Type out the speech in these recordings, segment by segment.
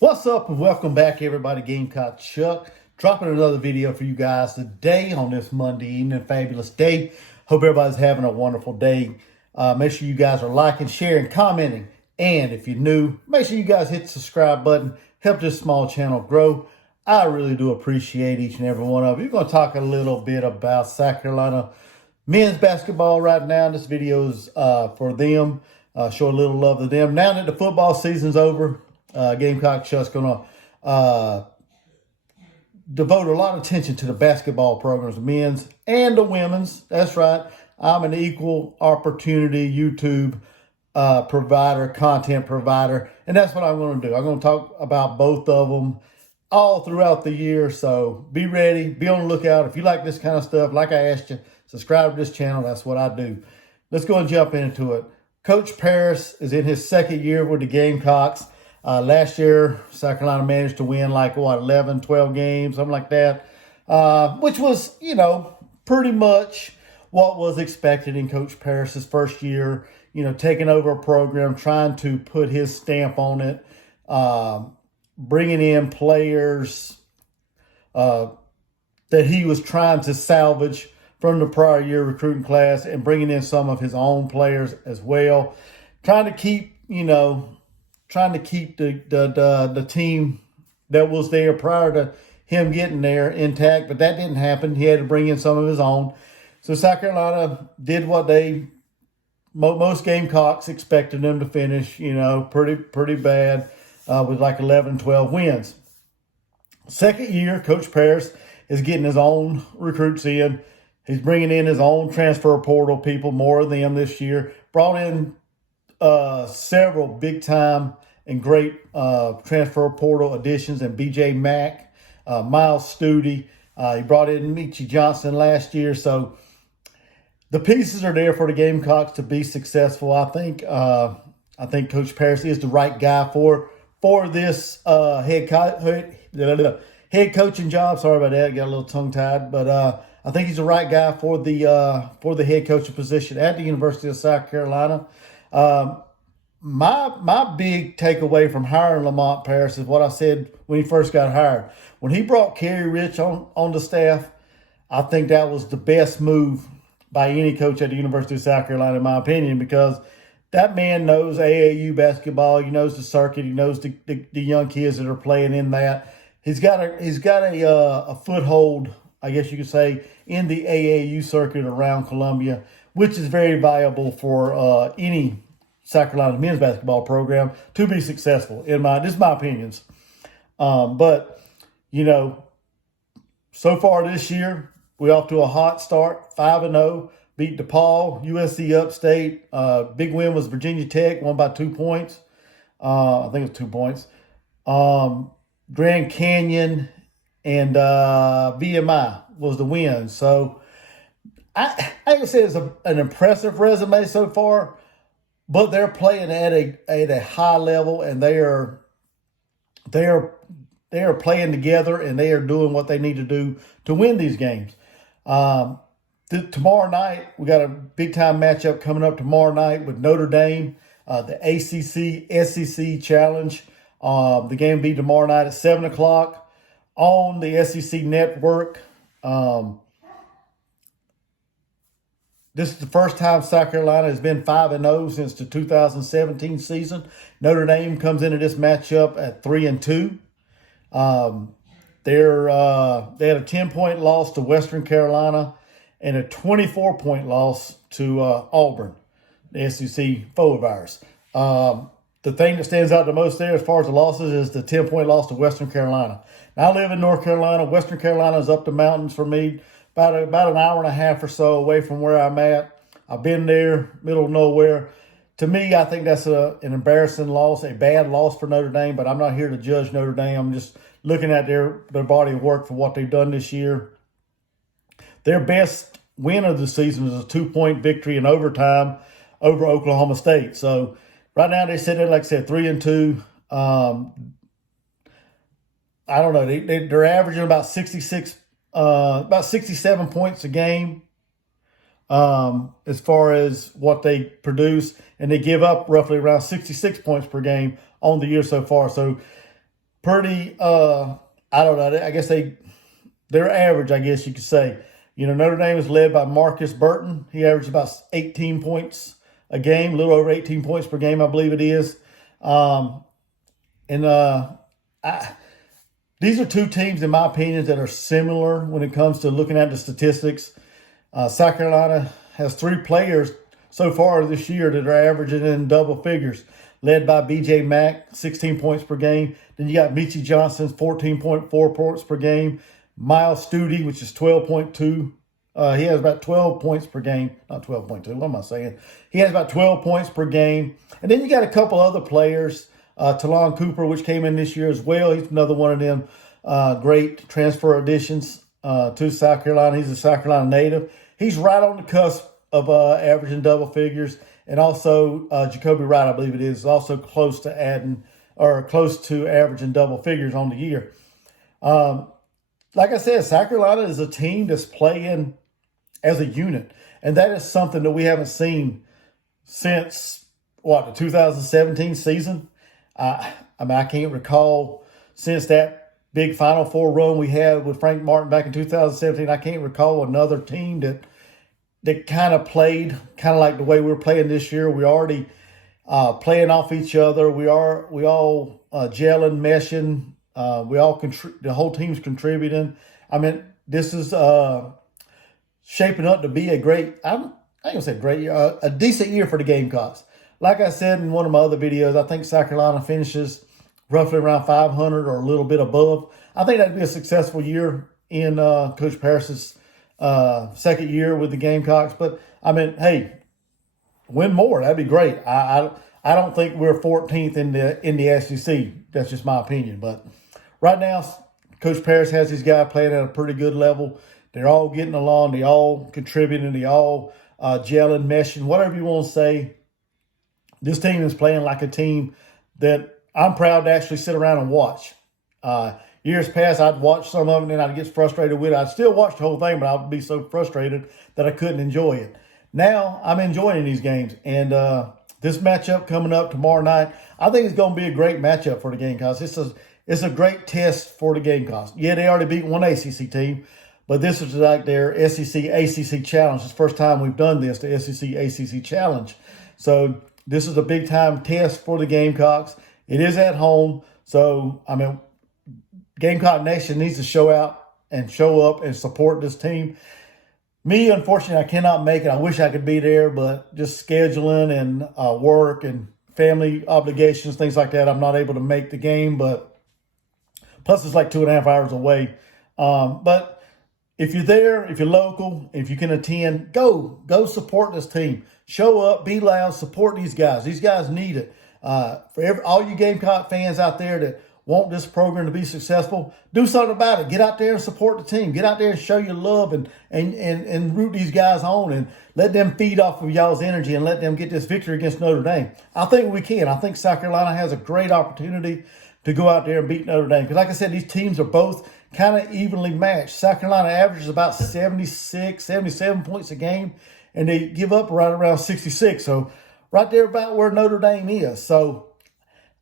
What's up and welcome back, everybody. Gamecock Chuck dropping another video for you guys today on this Monday evening. Fabulous day. Hope everybody's having a wonderful day. Make sure you guys are liking, sharing, commenting, and if you're new, make sure you guys hit the subscribe button. Help this small channel grow. I really do appreciate each and every one of you. We're going to talk a little bit about South Carolina men's basketball right now. This video is for them. Show a little love to them. Now that the football season's over, Gamecock Chuck's going to devote a lot of attention to the basketball programs, the men's and the women's. That's right. I'm an equal opportunity YouTube provider, content provider, and that's what I'm going to do. I'm going to talk about both of them all throughout the year, so be ready, be on the lookout. If you like this kind of stuff, like I asked you, subscribe to this channel. That's what I do. Let's go and jump into it. Coach Paris is in his second year with the Gamecocks. Last year, South Carolina managed to win 11, 12 games, something like that, which was, pretty much what was expected in Coach Paris's first year, taking over a program, trying to put his stamp on it, bringing in players that he was trying to salvage from the prior year recruiting class and bringing in some of his own players as well, trying to keep the team that was there prior to him getting there intact, but that didn't happen. He had to bring in some of his own. So South Carolina did what most Gamecocks expected them to finish, pretty bad, with 11, 12 wins. Second year, Coach Paris is getting his own recruits in. He's bringing in his own transfer portal people, more of them this year. Brought in several big-time and great transfer portal additions, and B.J. Mack, Miles Studi. He brought in Michi Johnson last year. So the pieces are there for the Gamecocks to be successful. I think Coach Paris is the right guy for this head coaching job. Sorry about that. Got a little tongue-tied. But I think he's the right guy for the head coaching position at the University of South Carolina. My big takeaway from hiring Lamont Paris is what I said when he first got hired. When he brought Kerry Rich on the staff, I think that was the best move by any coach at the University of South Carolina, in my opinion, because that man knows AAU basketball. He knows the circuit. He knows the young kids that are playing in that. He's got a foothold, I guess you could say, in the AAU circuit around Columbia, which is very valuable for any South Carolina men's basketball program to be successful. This is my opinions. But so far this year, we're off to a hot start, 5-0, beat DePaul, USC Upstate. Big win was Virginia Tech, won by 2 points. I think it was 2 points. Grand Canyon and VMI was the win. So I can say it's an impressive resume so far, but they're playing at a high level, and they are playing together, and they are doing what they need to do to win these games. Tomorrow night, we got a big-time matchup coming up tomorrow night with Notre Dame, the ACC-SEC Challenge. The game will be tomorrow night at 7 o'clock on the SEC Network. This is the first time South Carolina has been 5-0 since the 2017 season. Notre Dame comes into this matchup at 3-2. They had a 10-point loss to Western Carolina and a 24-point loss to Auburn, the SEC foe of ours. The thing that stands out the most there as far as the losses is the 10-point loss to Western Carolina. Now, I live in North Carolina. Western Carolina is up the mountains for me, about an hour and a half or so away from where I'm at. I've been there, middle of nowhere. To me, I think that's an embarrassing loss, a bad loss for Notre Dame, but I'm not here to judge Notre Dame. I'm just looking at their body of work for what they've done this year. Their best win of the season is a 2-point victory in overtime over Oklahoma State. So right now they sit there, like I said, 3-2. I don't know. They're averaging about 67 points a game as far as what they produce, and they give up roughly around 66 points per game on the year so far. So pretty, I don't know, I guess they're average, I guess you could say. You know, Notre Dame is led by Marcus Burton. He averaged about 18 points a game, a little over 18 points per game, I believe it is. And these are two teams, in my opinion, that are similar when it comes to looking at the statistics. South Carolina has 3 players so far this year that are averaging in double figures, led by B.J. Mack, 16 points per game. Then you got Meechie Johnson, 14.4 points per game. Miles Studi, which is 12.2. He has about 12 points per game. Not 12.2, what am I saying? He has about 12 points per game. And then you got a couple other players. Talon Cooper, which came in this year as well. He's another one of them great transfer additions to South Carolina. He's a South Carolina native. He's right on the cusp of averaging double figures. And also Jacoby Wright, I believe it is also close to averaging double figures on the year. Like I said, South Carolina is a team that's playing as a unit. And that is something that we haven't seen since, the 2017 season. I can't recall since that big Final Four run we had with Frank Martin back in 2017. I can't recall another team that kind of played kind of like the way we're playing this year. We already playing off each other. We all gelling, meshing. The whole team's contributing. I mean, this is shaping up to be a great. I ain't gonna say great year, a decent year for the Gamecocks. Like I said in one of my other videos, I think South Carolina finishes roughly around 500 or a little bit above. I think that'd be a successful year in Coach Parris's second year with the Gamecocks. But I mean, hey, win more. That'd be great. I don't think we're 14th in the SEC. That's just my opinion. But right now, Coach Parris has these guys playing at a pretty good level. They're all getting along. They all contributing. They all gelling, meshing, whatever you want to say. This team is playing like a team that I'm proud to actually sit around and watch. Years past, I'd watch some of it and I'd get frustrated with it. I'd still watch the whole thing, but I'd be so frustrated that I couldn't enjoy it. Now, I'm enjoying these games. And this matchup coming up tomorrow night, I think it's going to be a great matchup for the Gamecocks. It's a great test for the Gamecocks. Yeah, they already beat one ACC team, but this is like their SEC-ACC challenge. It's the first time we've done this, the SEC-ACC challenge. So this is a big-time test for the Gamecocks. It is at home. So, I mean, Gamecock Nation needs to show up and support this team. Me, unfortunately, I cannot make it. I wish I could be there, but just scheduling and work and family obligations, things like that, I'm not able to make the game. But plus, it's like 2.5 hours away. But if you're there, if you're local, if you can attend, go support this team. Show up, be loud, support these guys. These guys need it. For all you Gamecock fans out there that want this program to be successful, do something about it. Get out there and support the team. Get out there and show your love and root these guys on and let them feed off of y'all's energy and let them get this victory against Notre Dame. I think we can. I think South Carolina has a great opportunity to go out there and beat Notre Dame. Because like I said, these teams are both kind of evenly matched. South Carolina averages about 76, 77 points a game, and they give up right around 66. So right there about where Notre Dame is. So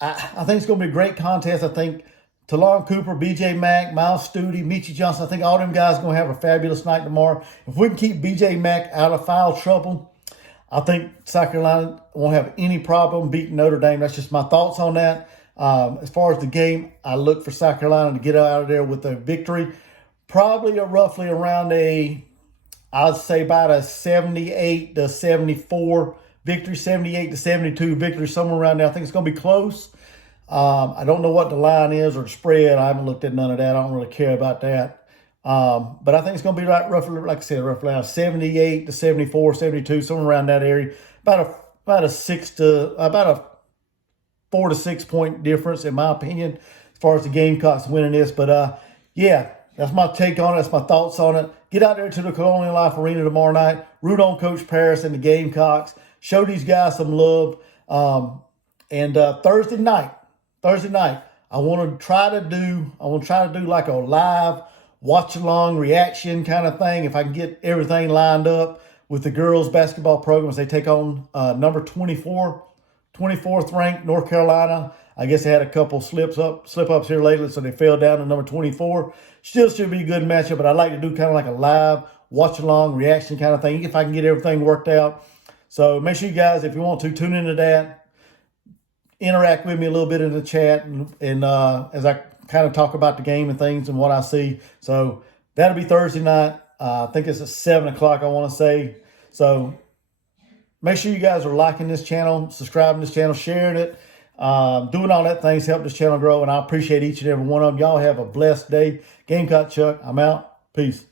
I think it's going to be a great contest. I think Talon Cooper, B.J. Mack, Miles Studi, Meechie Johnson, I think all them guys are going to have a fabulous night tomorrow. If we can keep B.J. Mack out of foul trouble, I think South Carolina won't have any problem beating Notre Dame. That's just my thoughts on that. As far as the game, I look for South Carolina to get out of there with a victory. Probably roughly around I'd say about a 78-74 victory, 78-72 victory, somewhere around there. I think it's going to be close. I don't know what the line is or the spread. I haven't looked at none of that. I don't really care about that. But I think it's going to be roughly, like I said, roughly 78-74, 72, somewhere around that area. About a 4 to 6 point difference, in my opinion, as far as the Gamecocks winning this. But yeah, that's my take on it. That's my thoughts on it. Get out there to the Colonial Life Arena tomorrow night. Root on Coach Parris and the Gamecocks. Show these guys some love. And Thursday night, I want to try to do like a live watch along reaction kind of thing. If I can get everything lined up with the girls basketball program as they take on number 24, 24th ranked North Carolina. I guess they had a couple slip ups here lately, so they fell down to number 24. Still should be a good matchup, but I like to do kind of like a live watch along reaction kind of thing if I can get everything worked out. So make sure you guys, if you want to, tune into that. Interact with me a little bit in the chat, and as I kind of talk about the game and things and what I see. So that'll be Thursday night. I think it's at 7 o'clock, I want to say. So make sure you guys are liking this channel, subscribing to this channel, sharing it, doing all that things to help this channel grow. And I appreciate each and every one of them. Y'all have a blessed day. Gamecock Chuck, I'm out. Peace.